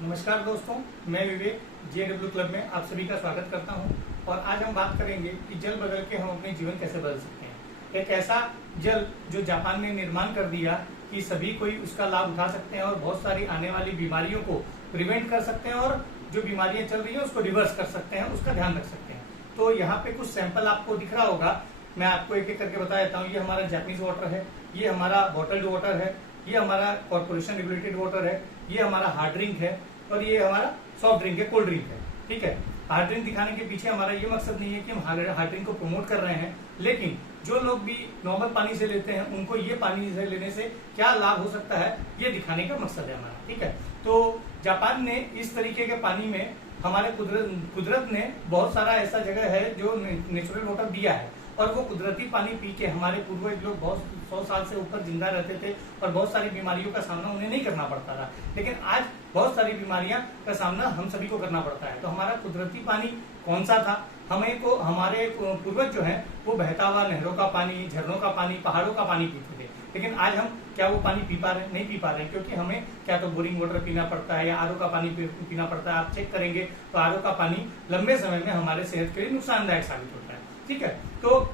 नमस्कार दोस्तों, मैं विवेक JW क्लब में आप सभी का स्वागत करता हूं। और आज हम बात करेंगे कि जल बदल के हम अपने जीवन कैसे बदल सकते हैं। एक ऐसा जल जो जापान ने निर्माण कर दिया कि सभी कोई उसका लाभ उठा सकते हैं और बहुत सारी आने वाली बीमारियों को प्रिवेंट कर सकते हैं और जो बीमारियां चल रही है उसको रिवर्स कर सकते हैं, उसका ध्यान रख सकते हैं। तो यहाँ पे कुछ सैंपल आपको दिख रहा होगा, मैं आपको एक एक करके बता देता हूँ। ये हमारा जापानीज वाटर है, ये हमारा बॉटल्ड वाटर है, ये हमारा कॉर्पोरेशन रेगुलेटेड वाटर है, ये हमारा हार्ड ड्रिंक है और ये हमारा सॉफ्ट ड्रिंक है, कोल्ड ड्रिंक है। ठीक है, हार्ड ड्रिंक दिखाने के पीछे हमारा ये मकसद नहीं है कि हम हार्ड ड्रिंक को प्रमोट कर रहे हैं, लेकिन जो लोग भी नॉर्मल पानी से लेते हैं उनको ये पानी से लेने से क्या लाभ हो सकता है ये दिखाने का मकसद है हमारा। ठीक है, तो जापान ने इस तरीके के पानी में हमारे कुदरत ने बहुत सारा ऐसा जगह है जो नेचुरल वाटर दिया है और वो कुदरती पानी पी के हमारे पूर्वज लोग बहुत 100 साल से ऊपर जिंदा रहते थे और बहुत सारी बीमारियों का सामना उन्हें नहीं करना पड़ता था। लेकिन आज बहुत सारी बीमारियां का सामना हम सभी को करना पड़ता है। तो हमारा कुदरती पानी कौन सा था? हमारे पूर्वज जो है वो बहता हुआ नहरों का पानी, झरनों का पानी, पहाड़ों का पानी पीते थे। लेकिन आज हम क्या वो पानी पी पा रहे हैं? नहीं पी पा रहे हैं, क्योंकि हमें क्या तो बोरिंग वाटर पीना पड़ता है या आरओ का पानी पीना पड़ता है। आप चेक करेंगे तो आरओ का पानी लंबे समय में हमारे सेहत के लिए नुकसानदायक साबित होता है। ठीक है, तो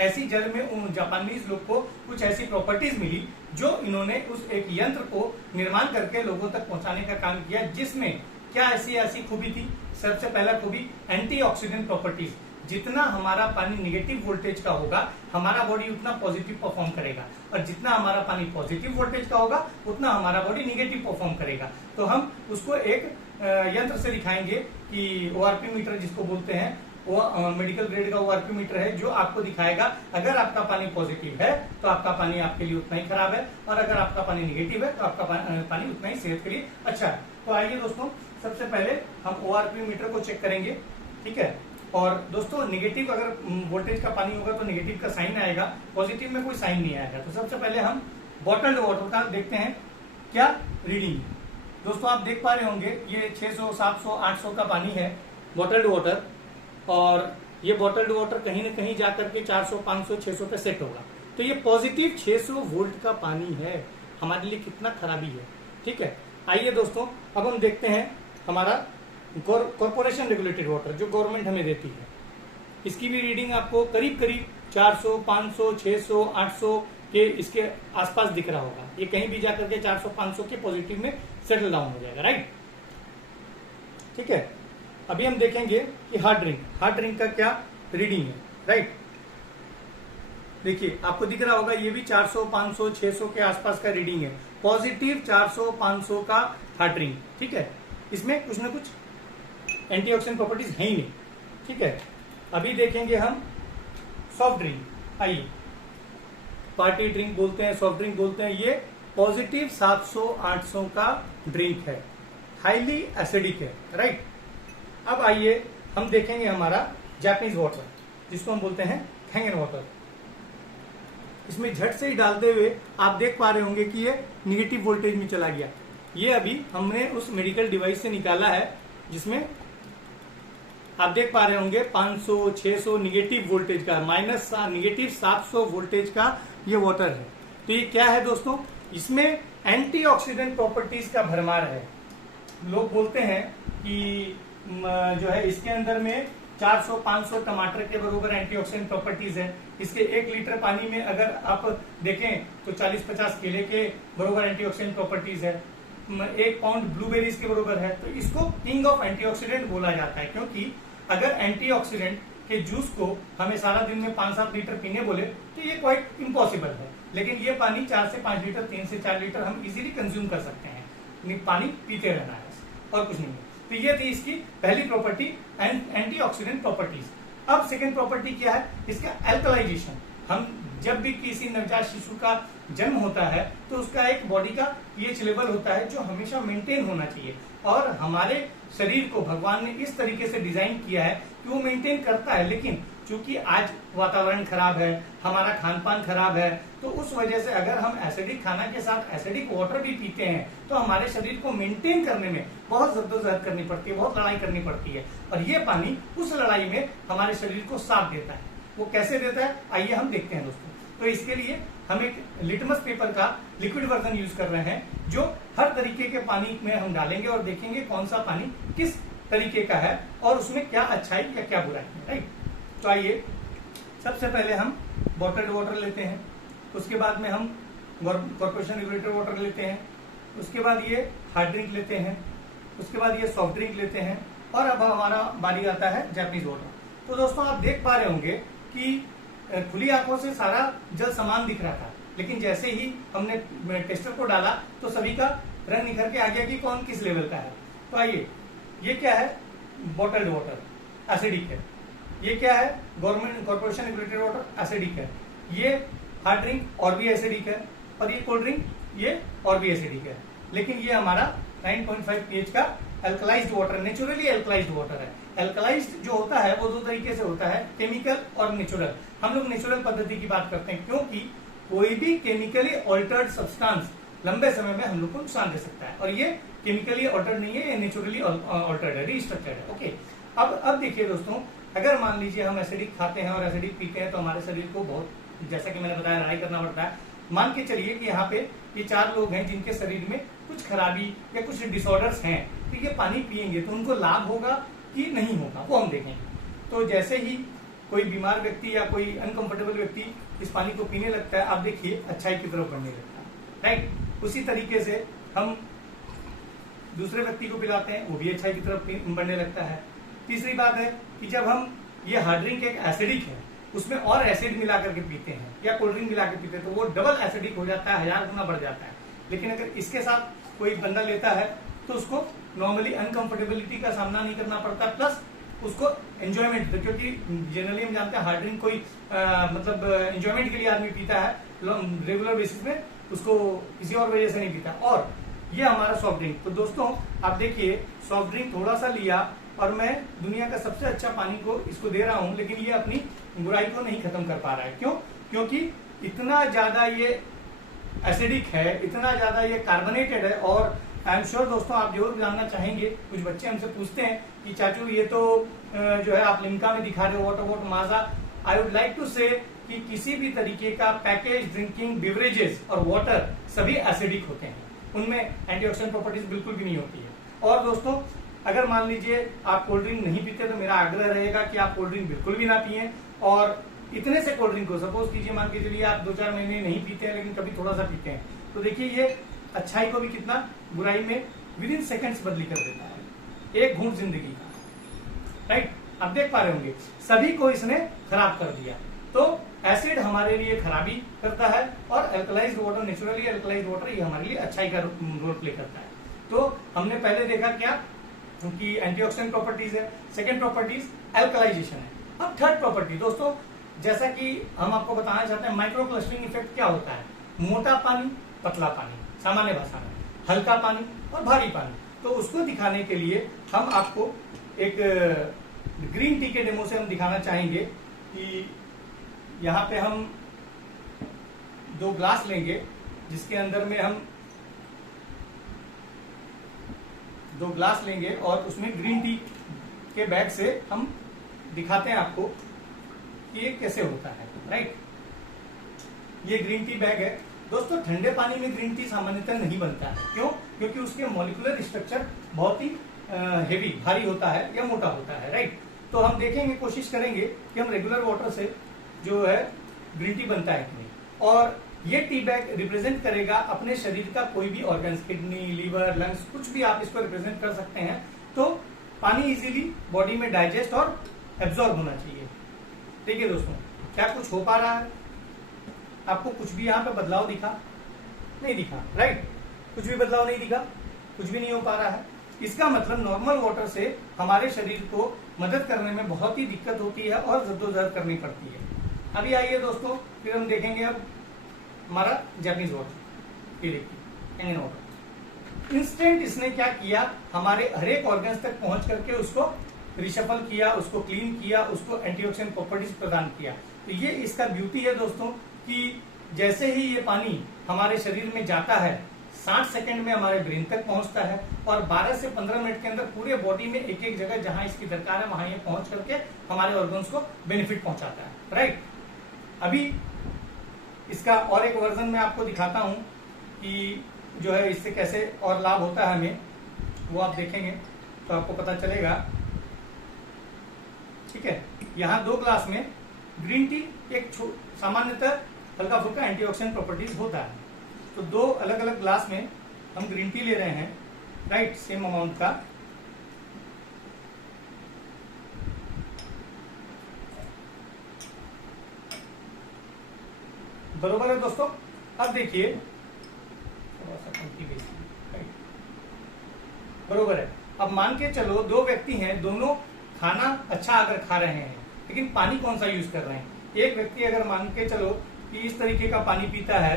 ऐसी जल में उन जापानीज लोग को कुछ ऐसी प्रॉपर्टीज मिली जो इन्होंने उस एक यंत्र को निर्माण करके लोगों तक पहुंचाने का काम किया, जिसमें क्या ऐसी खूबी थी। सबसे पहला खूबी एंटीऑक्सीडेंट प्रॉपर्टीज। जितना हमारा पानी निगेटिव वोल्टेज का होगा हमारा बॉडी उतना पॉजिटिव परफॉर्म करेगा, और जितना हमारा पानी पॉजिटिव वोल्टेज का होगा उतना हमारा बॉडी निगेटिव परफॉर्म करेगा। तो हम उसको एक यंत्र से दिखाएंगे कि ORP मीटर जिसको बोलते हैं, वो मेडिकल ग्रेड का ORP मीटर है जो आपको दिखाएगा अगर आपका पानी पॉजिटिव है तो आपका पानी आपके लिए उतना ही खराब है, और अगर आपका पानी निगेटिव है तो आपका पानी उतना ही सेहत के लिए अच्छा है। तो आइए दोस्तों, सबसे पहले हम ORP मीटर को चेक करेंगे। ठीक है, और दोस्तों निगेटिव अगर वोल्टेज का पानी होगा तो निगेटिव का साइन आएगा, पॉजिटिव में कोई साइन नहीं आएगा। तो सबसे पहले हम बॉटल्ड वाटर का देखते हैं क्या रीडिंग। दोस्तों आप देख पा रहे होंगे ये 600, 700, 800 का पानी है बॉटल्ड वाटर, और ये बॉटल्ड वाटर कहीं ना कहीं जाकर के 400, 500, 600 पे सेट होगा। तो ये पॉजिटिव 600 वोल्ट का पानी है, हमारे लिए कितना खराबी है। ठीक है, आइए दोस्तों अब हम देखते हैं हमारा कॉर्पोरेशन रेगुलेटेड वाटर जो गवर्नमेंट हमें देती है। इसकी भी रीडिंग आपको करीब करीब 400, 500, 600, 800 के इसके आसपास दिख रहा होगा। ये कहीं भी जाकर के 400, 500 के पॉजिटिव में सेटल डाउन हो जाएगा। राइट, ठीक है। अभी हम देखेंगे कि हार्ड ड्रिंक का क्या रीडिंग है। राइट, देखिए आपको दिख रहा होगा ये भी 400, 500, 600 के आसपास का रीडिंग है। पॉजिटिव 400, 500 का हार्ड ड्रिंक। ठीक है, इसमें कुछ ना कुछ एंटीऑक्सीडेंट प्रॉपर्टीज है ही नहीं। ठीक है, अभी देखेंगे हम सॉफ्ट ड्रिंक। आइए, पार्टी ड्रिंक बोलते हैं, सॉफ्ट ड्रिंक बोलते हैं। ये पॉजिटिव 700, 800 का ड्रिंक है, हाईली एसिडिक है। राइट, अब आइए हम देखेंगे हमारा जापानीज वाटर जिसको हम बोलते हैं खैंगन वाटर। इसमें झट से ही डालते हुए आप देख पा रहे होंगे कि ये निगेटिव वोल्टेज में चला गया। ये अभी हमने उस मेडिकल डिवाइस से निकाला है जिसमें आप देख पा रहे होंगे 500, 600 निगेटिव वोल्टेज का, माइनस निगेटिव 700 वोल्टेज का ये वाटर है। तो ये क्या है दोस्तों? इसमें एंटीऑक्सीडेंट प्रॉपर्टीज का भरमार है। लोग बोलते हैं कि जो है इसके अंदर में 400, 500 टमाटर के बराबर एंटीऑक्सीडेंट प्रॉपर्टीज है। इसके 1 लीटर पानी में अगर आप देखें तो 40-50 केले के बराबर एंटीऑक्सीडेंट प्रॉपर्टीज है, 1 पाउंड ब्लूबेरीज के बराबर है। तो इसको किंग ऑफ एंटीऑक्सीडेंट बोला जाता है, क्योंकि अगर एंटीऑक्सीडेंट के जूस को हमें सारा दिन में 5-7 लीटर पीने बोले तो ये क्वाइट इम्पॉसिबल है। लेकिन ये पानी 4 से 5 लीटर, 3 से 4 लीटर हम इजीली कंज्यूम कर सकते हैं। पानी पीते रहना है और कुछ नहीं। तो ये थी इसकी पहली प्रॉपर्टी, एंटीऑक्सीडेंट प्रॉपर्टीज। अब सेकंड प्रॉपर्टी क्या है? इसका अल्कलाइजेशन। हम जब भी किसी नवजात शिशु का जन्म होता है तो उसका एक बॉडी का पीएच लेवल होता है जो हमेशा मेंटेन होना चाहिए, और हमारे शरीर को भगवान ने इस तरीके से डिजाइन किया है कि वो मेंटेन करता है। लेकिन चूंकि आज वातावरण खराब है, हमारा खान पान खराब है, तो उस वजह से अगर हम एसिडिक खाना के साथ एसिडिक वाटर भी पीते हैं तो हमारे शरीर को मेंटेन करने में बहुत जद्दोजहद करनी पड़ती है, बहुत लड़ाई करनी पड़ती है। और ये पानी उस लड़ाई में हमारे शरीर को साथ देता है। वो कैसे देता है आइए हम देखते हैं दोस्तों। तो इसके लिए हम एक लिटमस पेपर का लिक्विड वर्जन यूज कर रहे हैं, जो हर तरीके के पानी में हम डालेंगे और देखेंगे कौन सा पानी किस तरीके का है और उसमें क्या अच्छाई या क्या बुराई है, राइट। तो आइए सबसे पहले हम बॉटल्ड वाटर लेते हैं, उसके बाद में हम कॉर्पोरेशन रेगुलेटेड वाटर लेते हैं, उसके बाद ये हार्ड ड्रिंक लेते हैं, उसके बाद ये सॉफ्ट ड्रिंक लेते हैं, और अब हमारा बारी आता है जापानीज वाटर। तो दोस्तों आप देख पा रहे होंगे कि खुली आंखों से सारा जल समान दिख रहा था, लेकिन जैसे ही हमने टेस्टर को डाला तो सभी का रंग निखर के आ गया कि कौन किस लेवल का है। तो आइए, ये क्या है? बॉटल्ड वाटर, एसिडिक है। ये क्या है? Government corporation regulated water, acidic है। ये हार्ड ड्रिंक और भी एसिडिक है, और ये कोल्ड ड्रिंक ये और भी एसिडिक है। लेकिन ये हमारा 9.5 pH का एल्कलाइज्ड वाटर, नेचुरली एल्कलाइज्ड वाटर है। एल्कलाइज्ड जो होता है वो दो तरीके से होता है, केमिकल और नेचुरल। हम लोग नेचुरल पद्धति की बात करते हैं, क्योंकि कोई भी केमिकली ऑल्टर्ड सब्सटेंस लंबे समय में हम लोग को नुकसान दे सकता है, और ये केमिकली ऑल्टर्ड नहीं है, ये नेचुरली ऑल्टर्ड है, रीस्ट्रक्चर्ड है। ओके, अब देखिए दोस्तों, अगर मान लीजिए हम एसिडिक खाते हैं और एसिडिक पीते हैं तो हमारे शरीर को बहुत, जैसा कि मैंने बताया, लड़ाई करना पड़ता है। मान के चलिए कि यहाँ पे ये 4 लोग हैं जिनके शरीर में कुछ खराबी या कुछ डिसऑर्डर्स हैं, तो ये पानी पिएंगे तो उनको लाभ होगा कि नहीं होगा, वो हम देखेंगे। तो जैसे ही कोई बीमार व्यक्ति या कोई अनकंफर्टेबल व्यक्ति इस पानी को पीने लगता है, आप देखिए अच्छाई की तरफ बढ़ने लगता है, राइट। उसी तरीके से हम दूसरे व्यक्ति को पिलाते हैं, वो भी अच्छाई की तरफ बढ़ने लगता है। तीसरी बात है कि जब हम ये हार्ड ड्रिंक एक एसिडिक है, उसमें और एसिड मिला करके पीते हैं या कोल्ड ड्रिंक मिला के पीते हैं, तो वो डबल एसिडिक हो जाता है, 1000 गुना बढ़ जाता है। लेकिन अगर इसके साथ कोई बंदा लेता है तो उसको नॉर्मली अनकंफर्टेबिलिटी का सामना नहीं करना पड़ता, प्लस उसको एंजॉयमेंट, क्योंकि जनरली हम जानते हैं हार्ड ड्रिंक कोई मतलब एंजॉयमेंट के लिए आदमी पीता है, रेगुलर बेसिस में उसको किसी और वजह से नहीं पीता। और ये हमारा सॉफ्ट ड्रिंक। तो दोस्तों आप देखिए, सॉफ्ट ड्रिंक थोड़ा सा लिया और मैं दुनिया का सबसे अच्छा पानी को इसको दे रहा हूं, लेकिन ये अपनी बुराई को नहीं खत्म कर पा रहा है। क्यों? क्योंकि इतना ज्यादा ये एसिडिक है, इतना ज्यादा ये कार्बोनेटेड है। और आई एम श्योर दोस्तों आप जरूर जानना चाहेंगे, कुछ बच्चे हमसे पूछते हैं कि चाचू ये तो जो है आप लिम्का में दिखा रहे हो water what Maaza. I would like to say कि किसी भी तरीके का पैकेज ड्रिंकिंग बेवरेजेस और वाटर सभी एसिडिक होते हैं, उनमें एंटीऑक्सीडेंट प्रॉपर्टीज बिल्कुल भी नहीं होती है। और दोस्तों अगर मान लीजिए आप कोल्ड ड्रिंक नहीं पीते तो मेरा आग्रह रहेगा कि आप कोल्ड ड्रिंक बिल्कुल भी ना पिए। और इतने से कोल्ड ड्रिंक को सपोज कीजिए, मान के चलिए आप 2-4 महीने नहीं पीते हैं, लेकिन कभी थोड़ा सा पीते हैं, तो देखिए ये अच्छाई को भी कितना बुराई में विद इन सेकेंड्स बदली कर देता है, एक घूंट जिंदगी का, राइट। आप देख पा रहे होंगे सभी को इसने खराब कर दिया। तो एसिड हमारे लिए खराबी करता है और एल्कलाइज्ड वाटर, नेचुरली एल्कलाइज्ड वाटर, ये हमारे लिए अच्छाई का रोल प्ले करता है। तो हमने पहले देखा क्या कि एंटीऑक्सीडेंट प्रॉपर्टीज है, सेकेंड प्रॉपर्टीज एल्कलाइजेशन है। अब थर्ड प्रॉपर्टी दोस्तों, जैसा कि हम आपको बताना चाहते हैं, माइक्रो क्लस्टरिंग इफेक्ट क्या होता है। मोटा पानी, पतला पानी, सामान्य भाषा में हल्का पानी और भारी पानी। तो उसको दिखाने के लिए हम आपको एक ग्रीन टी के डेमो से हम दिखाना चाहेंगे कि यहाँ पे हम 2 ग्लास लेंगे, जिसके अंदर में हम 2 ग्लास लेंगे और उसमें ग्रीन टी के बैग से हम दिखाते हैं आपको कि ये कैसे होता है, राइट। ये ग्रीन टी बैग है दोस्तों। ठंडे पानी में ग्रीन टी सामान्यतः नहीं बनता है। क्यों? क्योंकि उसके मॉलिक्यूलर स्ट्रक्चर बहुत ही हेवी, भारी होता है या मोटा होता है, राइट। तो हम देखेंगे, कोशिश करेंगे कि हम रेगुलर वाटर से जो है ग्रीन टी बनता है कि नहीं। और ये टी बैग रिप्रेजेंट करेगा अपने शरीर का कोई भी ऑर्गन, किडनी, लीवर, लंग्स, कुछ भी आप इसको रिप्रेजेंट कर सकते हैं। तो पानी इजीली बॉडी में डाइजेस्ट और एब्जॉर्ब होना चाहिए। देखिए दोस्तों, क्या कुछ हो पा रहा है? आपको कुछ भी यहाँ पे बदलाव दिखा? नहीं दिखा, राइट। कुछ भी बदलाव नहीं दिखा, कुछ भी नहीं हो पा रहा है। इसका मतलब नॉर्मल वाटर से हमारे शरीर को मदद करने में बहुत ही दिक्कत होती है और जद्दोजहद करनी पड़ती है। अभी आइए दोस्तों, फिर हम देखेंगे अब हमारा Japanese water, Indian water. Instant इसने क्या किया, हमारे हर एक ऑर्गन्स तक पहुंच करके उसको रिशफल किया, उसको क्लीन किया, उसको एंटीऑक्सीडेंट प्रॉपर्टीज प्रदान किया। तो ये इसका ब्यूटी है दोस्तों कि जैसे ही ये पानी हमारे शरीर में जाता है, 60 सेकंड में हमारे ब्रेन तक पहुंचता है और 12 से 15 मिनट के अंदर पूरे बॉडी में एक एक जगह जहां इसकी दरकार है वहां ये पहुंच करके हमारे ऑर्गन्स को बेनिफिट पहुंचाता है, राइट। अभी इसका और एक वर्जन मैं आपको दिखाता हूं कि जो है इससे कैसे और लाभ होता है हमें, वो आप देखेंगे तो आपको पता चलेगा। ठीक है, यहाँ 2 ग्लास में ग्रीन टी एक सामान्यतः हल्का फुल्का एंटीऑक्सीडेंट प्रॉपर्टीज होता है, तो 2 अलग अलग ग्लास में हम ग्रीन टी ले रहे हैं, राइट, सेम अमाउंट का। बरोबर है दोस्तों। अब देखिए थोड़ा सा राइट, बरोबर है। अब मान के चलो 2 व्यक्ति हैं, दोनों खाना अच्छा अगर खा रहे हैं, लेकिन पानी कौन सा यूज कर रहे हैं। एक व्यक्ति अगर मान के चलो कि इस तरीके का पानी पीता है,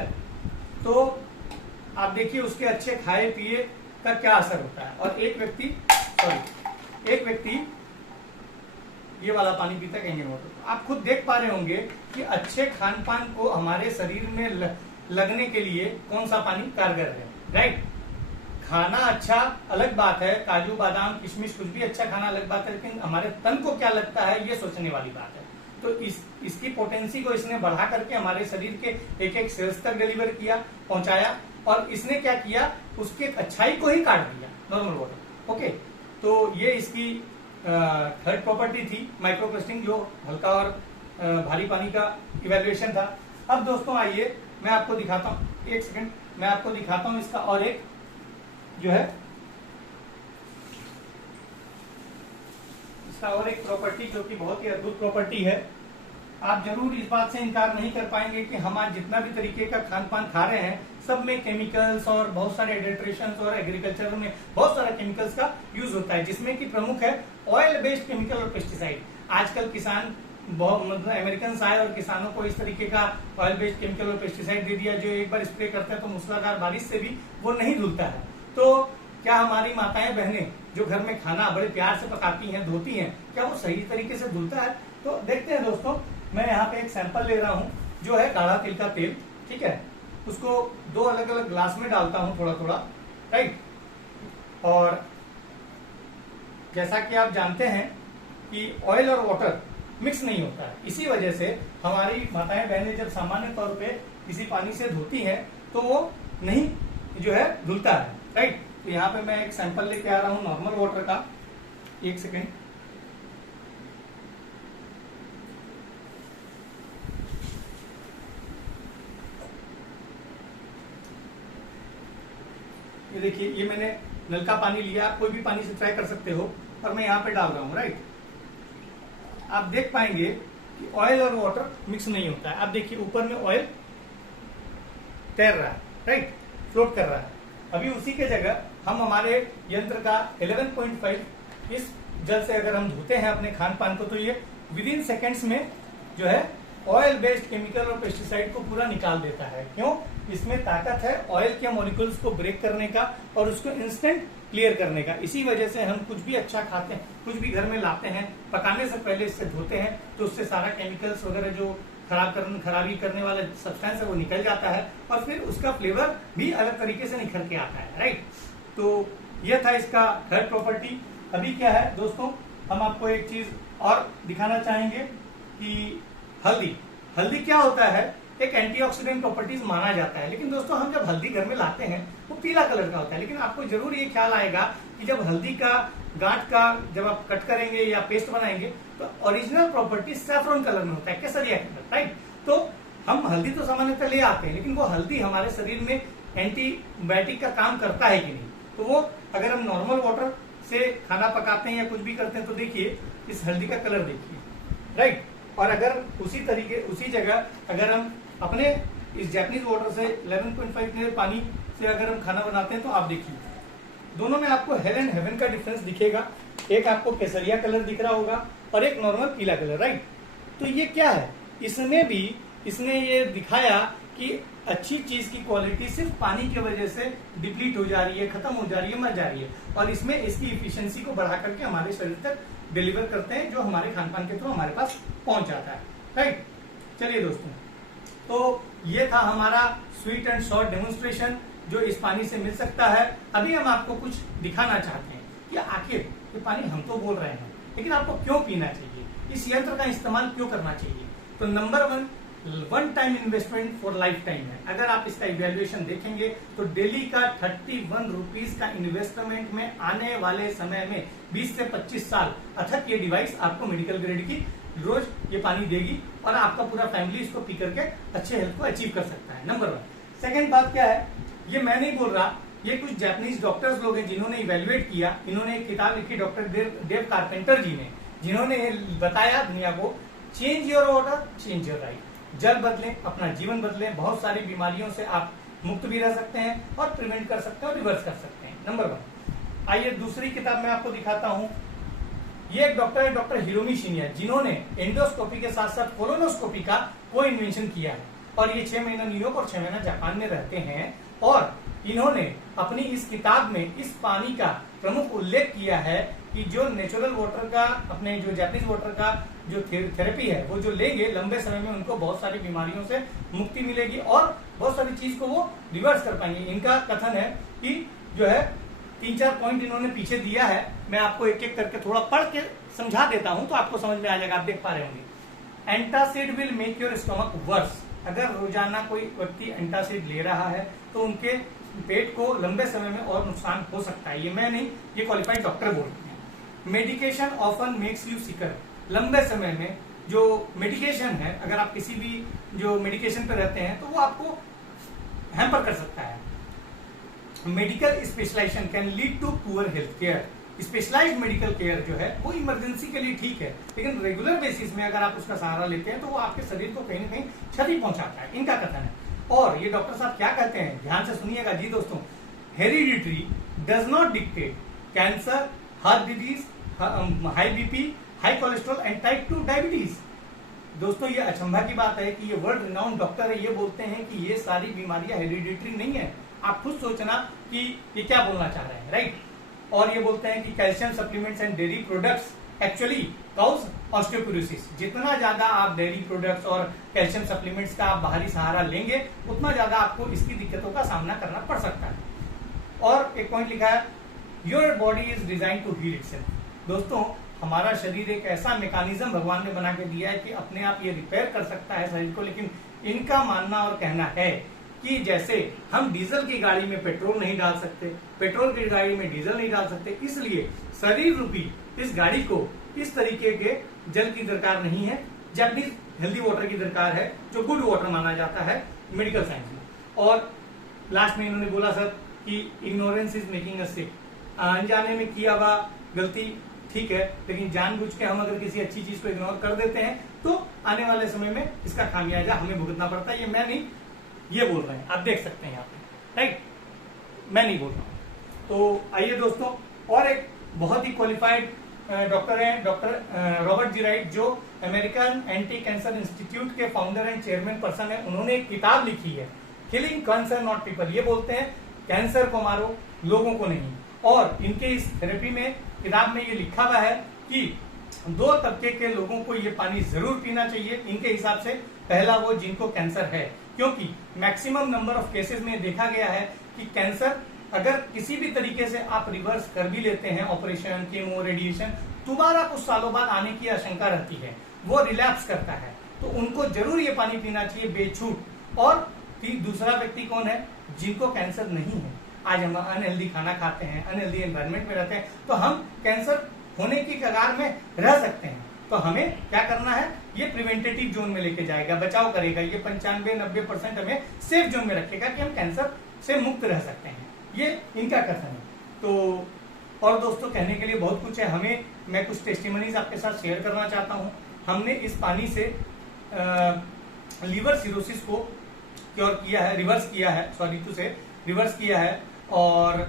तो आप देखिए उसके अच्छे खाए पिए का क्या असर होता है। और एक व्यक्ति ये वाला पानी पीता कहेंगे वाटर, तो आप खुद देख पा रहे होंगे कि अच्छे खान पान को हमारे शरीर में लगने के लिए कौन सा पानी कारगर है, राइट। खाना अच्छा अलग बात है, काजू बादाम किशमिश कुछ भी अच्छा खाना अलग बात है, लेकिन हमारे तन को क्या लगता है ये सोचने वाली बात है। तो इसकी पोटेंसी को इसने बढ़ा करके हमारे शरीर के एक एक सेल्स तक डिलीवर किया, पहुंचाया, और इसने क्या किया, उसके अच्छाई को ही काट दिया, नॉर्मल वाटर। ओके, तो ये इसकी थर्ड प्रॉपर्टी थी माइक्रोक्रिस्टलिंग, जो हल्का और भारी पानी का इवेल्युएशन था। अब दोस्तों आइए मैं आपको दिखाता हूँ, एक सेकंड, मैं आपको दिखाता हूँ इसका और एक जो है इसका और एक प्रॉपर्टी जो कि बहुत ही अद्भुत प्रॉपर्टी है। आप जरूर इस बात से इनकार नहीं कर पाएंगे कि हम आज जितना भी तरीके का खान पान खा रहे हैं, सब में केमिकल्स और बहुत सारे एडल्ट्रेशंस और एग्रीकल्चर में बहुत सारे केमिकल्स का यूज होता है, जिसमें कि प्रमुख है ऑयल बेस्ड केमिकल और पेस्टिसाइड। आजकल किसान बहुत मतलब अमेरिकन आए और किसानों को इस तरीके का ऑयल बेस्ड केमिकल और पेस्टिसाइड दे दिया, जो एक बार स्प्रे करते हैं तो मूसलाधार बारिश से भी वो नहीं धुलता है। तो क्या हमारी माताएं बहनें जो घर में खाना बड़े प्यार से पकाती हैं, धोती हैं, क्या वो सही तरीके से धुलता है? तो देखते हैं दोस्तों, मैं यहाँ पे एक सैंपल ले रहा हूँ जो है काढ़ा तिल का तेल। ठीक है, उसको 2 अलग अलग ग्लास में डालता हूँ थोड़ा थोड़ा, राइट। और जैसा कि आप जानते हैं कि ऑयल और वाटर मिक्स नहीं होता है, इसी वजह से हमारी माताएं बहनें जब सामान्य तौर पे किसी पानी से धोती हैं तो वो नहीं जो है धुलता है, राइट। तो यहाँ पे मैं एक सैंपल लेके आ रहा हूँ नॉर्मल वाटर का, एक सेकेंड। ये देखिए, ये मैंने नल का पानी लिया, कोई भी पानी से ट्राई कर सकते हो, और मैं यहाँ पे डाल रहा हूँ, राइट। आप देख पाएंगे कि ऑयल और वाटर मिक्स नहीं होता है। आप देखिए ऊपर में ऑयल तैर रहा है, राइट, फ्लोट कर रहा है। अभी उसी के जगह हम हमारे यंत्र का 11.5 इस जल से अगर हम धोते हैं अपने खान पान को, तो ये विदिन सेकेंड्स में जो है ऑयल बेस्ड केमिकल और पेस्टिसाइड को पूरा निकाल देता है। क्यों? इसमें ताकत है ऑयल के मॉलिक्यूल्स को ब्रेक करने का और उसको इंस्टेंट क्लियर करने का। इसी वजह से हम कुछ भी अच्छा खाते हैं, कुछ भी घर में लाते हैं, पकाने से पहले इससे धोते हैं, तो उससे सारा केमिकल्स वगैरह जो खराबी करने वाला सब्सटेंस है वो निकल जाता है, और फिर उसका फ्लेवर भी अलग तरीके से निखर के आता है, राइट। तो यह था इसका थर्ड प्रॉपर्टी। अभी क्या है दोस्तों, हम आपको एक चीज और दिखाना चाहेंगे कि हल्दी क्या होता है, एक एंटीऑक्सीडेंट प्रॉपर्टीज माना जाता है। लेकिन दोस्तों हम जब हल्दी घर में लाते हैं वो पीला कलर का होता है, लेकिन आपको जरूर ये ख्याल आएगा कि जब हल्दी का गांठ का जब आप कट करेंगे या पेस्ट बनाएंगे तो ओरिजिनल प्रॉपर्टी सैफरन कलर में होता है, केसरिया कलर, राइट। तो हम हल्दी तो सामान्यतः ले आते हैं, लेकिन वो हल्दी हमारे शरीर में एंटीबायोटिक का काम करता है कि नहीं, तो वो अगर हम नॉर्मल वाटर से खाना पकाते हैं या कुछ भी करते हैं तो देखिए इस हल्दी का कलर देखिए, राइट। और अगर उसी जगह अगर हम अपने इस जैपनीज वाटर से 11.5 लीटर पानी से अगर हम खाना बनाते हैं तो आप देखिए दोनों में आपको हेल एंड हेवन का डिफरेंस दिखेगा। एक आपको केसरिया कलर दिख रहा होगा और एक नॉर्मल पीला कलर, राइट। तो ये क्या है, इसने ये दिखाया कि अच्छी चीज की क्वालिटी सिर्फ पानी की वजह से डिप्लीट हो जा रही है, खत्म हो जा रही है, मर जा रही है, और इसमें इसकी इफिशियंसी को बढ़ा करके हमारे शरीर तक डिलीवर करते हैं, जो हमारे खान पान के थ्रू हमारे पास पहुंच जाता है, राइट। चलिए दोस्तों, तो ये था हमारा स्वीट एंड शॉर्ट डेमोन्स्ट्रेशन जो इस पानी से मिल सकता है। अभी हम आपको कुछ दिखाना चाहते हैं कि आखिर ये पानी हम तो बोल रहे हैं, लेकिन आपको क्यों पीना चाहिए, इस यंत्र का इस्तेमाल क्यों करना चाहिए। तो number 1, one time investment for life time है। अगर आप इसका इवेल्युएशन देखेंगे तो डेली का 31 रुपीज का इन्वेस्टमेंट में आने वाले समय में 20 से 25 साल अथक ये डिवाइस आपको मेडिकल ग्रेड की रोज ये पानी देगी और आपका पूरा फैमिली इसको पी करके अच्छे हेल्थ को अचीव कर सकता है। नंबर 1। सेकेंड बात क्या है, ये मैं नहीं बोल रहा, ये कुछ जापानीज डॉक्टर्स लोग हैं जिन्होंने इवेल्युएट किया। इन्होंने एक किताब लिखी डॉक्टर डेव कारपेंटर जी ने, जिन्होंने बताया दुनिया को, change your order change your life. जल बदलें, अपना जीवन बदलें, बहुत सारी बीमारियों से आप मुक्त भी रह सकते हैं और प्रिवेंट कर सकते हैं और रिवर्स कर सकते हैं। नंबर 1। आइए दूसरी किताब में आपको दिखाता हूं। ये एक डॉक्टर है, डॉक्टर हिरोमी शिनिया, जिन्होंने एंडोस्कोपी के साथ साथ कोलोनोस्कोपी का को इन्वेंशन किया है और ये 6 महीना न्यूयॉर्क और 6 महीना जापान में रहते हैं। और इन्होंने अपनी इस किताब में इस पानी का प्रमुख उल्लेख किया है कि जो नेचुरल वाटर का, अपने जो जापानीज वाटर का जो थेरेपी है वो जो लेंगे लंबे समय में उनको बहुत सारी बीमारियों से मुक्ति मिलेगी और बहुत सारी चीज को वो रिवर्स कर पाएंगे। इनका कथन है कि जो है 3-4 पॉइंट इन्होंने पीछे दिया है, मैं आपको एक एक करके थोड़ा पढ़ के समझा देता हूं तो आपको समझ में आ जाएगा। आप देख पा रहे होंगे। Antacid will make your stomach worse. अगर रोजाना कोई व्यक्ति एंटासिड ले रहा है तो उनके पेट को लंबे समय में और नुकसान हो सकता है। ये मैं नहीं, ये क्वालिफाइड डॉक्टर बोलते हैं। Medication often makes you sicker. लंबे समय में जो मेडिकेशन है, अगर आप किसी भी जो मेडिकेशन पे रहते हैं तो वो आपको हैम्पर कर सकता है। Medical specialisation can lead to poor health care. Specialised medical care जो है वो इमरजेंसी के लिए ठीक है, लेकिन रेगुलर बेसिस में अगर आप उसका सहारा लेते हैं तो वो आपके शरीर को कहीं ना कहीं क्षति पहुंचाता है। इनका कथन है। और ये डॉक्टर साहब क्या कहते हैं, ध्यान से सुनिएगा जी दोस्तों। Hereditary does not dictate cancer, heart disease, high BP, high cholesterol and type 2 diabetes. दोस्तों ये अचंभा की बात है कि ये वर्ल्ड रिनाउंड डॉक्टर है, ये बोलते हैं कि ये सारी बीमारियां हेरिडिटरी नहीं है। आप खुद सोचना कि ये क्या बोलना चाह रहे हैं, राइट। और ये बोलते हैं कि calcium supplements and dairy products actually cause osteoporosis. जितना ज्यादा आप डेयरी प्रोडक्ट्स और कैल्शियम सप्लीमेंट्स का आप बाहरी सहारा लेंगे उतना ज्यादा आपको इसकी दिक्कतों का सामना करना पड़ सकता है। और एक पॉइंट लिखा है, your body is design to heal itself. दोस्तों हमारा शरीर एक ऐसा मैकेनिज्म भगवान ने बना के दिया है कि अपने आप ये रिपेयर कर सकता है शरीर को। लेकिन इनका मानना और कहना है कि जैसे हम डीजल की गाड़ी में पेट्रोल नहीं डाल सकते, पेट्रोल की गाड़ी में डीजल नहीं डाल सकते, इसलिए शरीर रूपी इस गाड़ी को इस तरीके के जल की दरकार नहीं है। जापानीज हेल्दी वाटर की दरकार है, जो गुड वाटर माना जाता है मेडिकल साइंस में। और लास्ट में इन्होंने बोला सर कि इग्नोरेंस इज मेकिंग अस सिक। अनजाने में किया हुआ गलती ठीक है, लेकिन जानबूझ के हम अगर किसी अच्छी चीज को इग्नोर कर देते हैं तो आने वाले समय में इसका खामियाजा हमें भुगतना पड़ता है। ये मैं नहीं, ये बोल रहे हैं, आप देख सकते हैं यहाँ पे, राइट, मैं नहीं बोल रहा हूं। तो आइए दोस्तों, और एक बहुत ही क्वालिफाइड डॉक्टर हैं, डॉक्टर रॉबर्ट जी राइट, जो अमेरिकन एंटी कैंसर इंस्टीट्यूट के फाउंडर एंड चेयरमैन पर्सन है। उन्होंने एक किताब लिखी है, किलिंग कैंसर नॉट पीपल। ये बोलते हैं कैंसर को मारो, लोगों को नहीं। और इनके इस थेरेपी में, किताब में ये लिखा हुआ है कि 2 तबके के लोगों को ये पानी जरूर पीना चाहिए इनके हिसाब से। पहला वो जिनको कैंसर है, क्योंकि मैक्सिमम नंबर ऑफ केसेस में देखा गया है कि कैंसर अगर किसी भी तरीके से आप रिवर्स कर भी लेते हैं, ऑपरेशन, कीमो, रेडिएशन, दोबारा कुछ सालों बाद आने की आशंका रहती है, वो रिलैप्स करता है। तो उनको जरूर ये पानी पीना चाहिए बेछूट। और दूसरा व्यक्ति कौन है, जिनको कैंसर नहीं है। आज हम अनहेल्दी खाना खाते हैं, अनहेल्दी एनवायरमेंट में रहते हैं, तो हम कैंसर होने की कगार में रह सकते हैं। तो हमें क्या करना है, ये प्रिवेंटेटिव जोन में लेके जाएगा, बचाव करेगा। ये 95-90% हमें सेफ जोन में रखेगा कि हम कैंसर से मुक्त रह सकते हैं। ये इनका कथन है। तो और दोस्तों कहने के लिए बहुत कुछ है। मैं कुछ टेस्टिमनीज आपके साथ शेयर करना चाहता हूँ। हमने इस पानी से लीवर सिरोसिस को क्योर किया है, रिवर्स किया है। और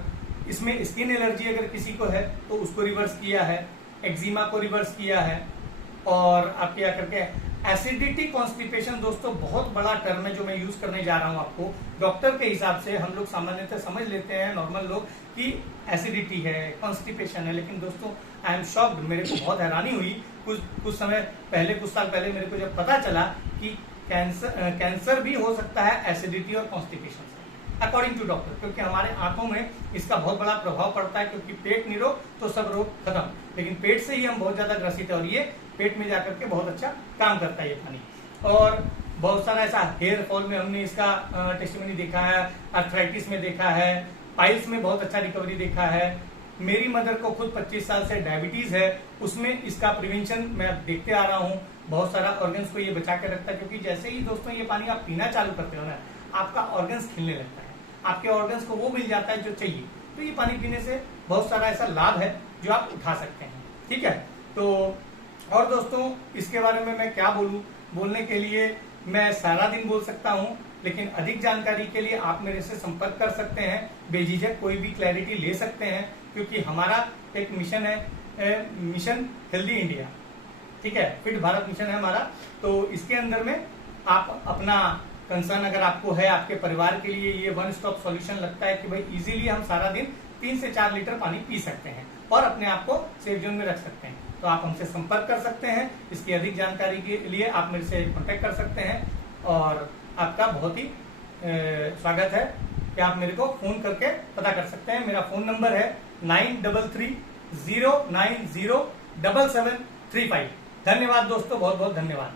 इसमें स्किन एलर्जी अगर किसी को है तो उसको रिवर्स किया है, एक्जिमा को रिवर्स किया है। और आप क्या करके एसिडिटी कॉन्स्टिपेशन, दोस्तों बहुत बड़ा टर्म है जो मैं यूज करने जा रहा हूं आपको। डॉक्टर के हिसाब से हम लोग सामान्यतः समझ लेते हैं, नॉर्मल लोग, कि एसिडिटी है, कॉन्स्टिपेशन है। लेकिन दोस्तों आई एम शॉक्ड, मेरे को बहुत हैरानी हुई कुछ साल पहले मेरे को जब पता चला कि कैंसर भी हो सकता है एसिडिटी और कॉन्स्टिपेशन से, अकॉर्डिंग टू डॉक्टर। क्योंकि हमारे आंखों में इसका बहुत बड़ा प्रभाव पड़ता है, क्योंकि पेट निरोग तो सब रोग खत्म। लेकिन पेट से ही हम बहुत ज्यादा ग्रसित है और ये पेट में जाकर के बहुत अच्छा काम करता है ये पानी। और बहुत सारा ऐसा हेयर फॉल में हमने इसका टेस्टिमनी देखा है, अर्थराइटिस में देखा है, पाइल्स में बहुत अच्छा रिकवरी देखा है। मेरी मदर को खुद 25 साल से डायबिटीज है, उसमें इसका प्रिवेंशन मैं देखते आ रहा हूँ। बहुत सारा ऑर्गन्स को ये बचा के रखता है, क्योंकि जैसे ही दोस्तों ये पानी आप पीना चालू करते हो ना, आपका ऑर्गन्स खिलने लगता है, आपके ऑर्गन्स को वो मिल जाता है जो चाहिए। तो ये पानी पीने से बहुत सारा ऐसा लाभ है जो आप उठा सकते हैं। ठीक है, तो और दोस्तों इसके बारे में मैं क्या बोलूं, बोलने के लिए मैं सारा दिन बोल सकता हूं, लेकिन अधिक जानकारी के लिए आप मेरे से संपर्क कर सकते हैं, बेझिझक कोई भी क्लैरिटी ले सकते हैं, क्योंकि हमारा एक मिशन है, मिशन हेल्दी इंडिया। ठीक है, फिट भारत मिशन है हमारा। तो इसके अंदर में आप अपना कंसर्न अगर आपको है, आपके परिवार के लिए ये वन स्टॉप सॉल्यूशन लगता है कि भाई इजीली हम सारा दिन 3 से 4 लीटर पानी पी सकते हैं और अपने आप को सेफ जोन में रख सकते हैं, तो आप हमसे संपर्क कर सकते हैं। इसकी अधिक जानकारी के लिए आप मेरे से कॉन्टेक्ट कर सकते हैं, और आपका बहुत ही स्वागत है कि आप मेरे को फोन करके पता कर सकते हैं। मेरा फोन नंबर है 9330907735। धन्यवाद दोस्तों, बहुत बहुत धन्यवाद।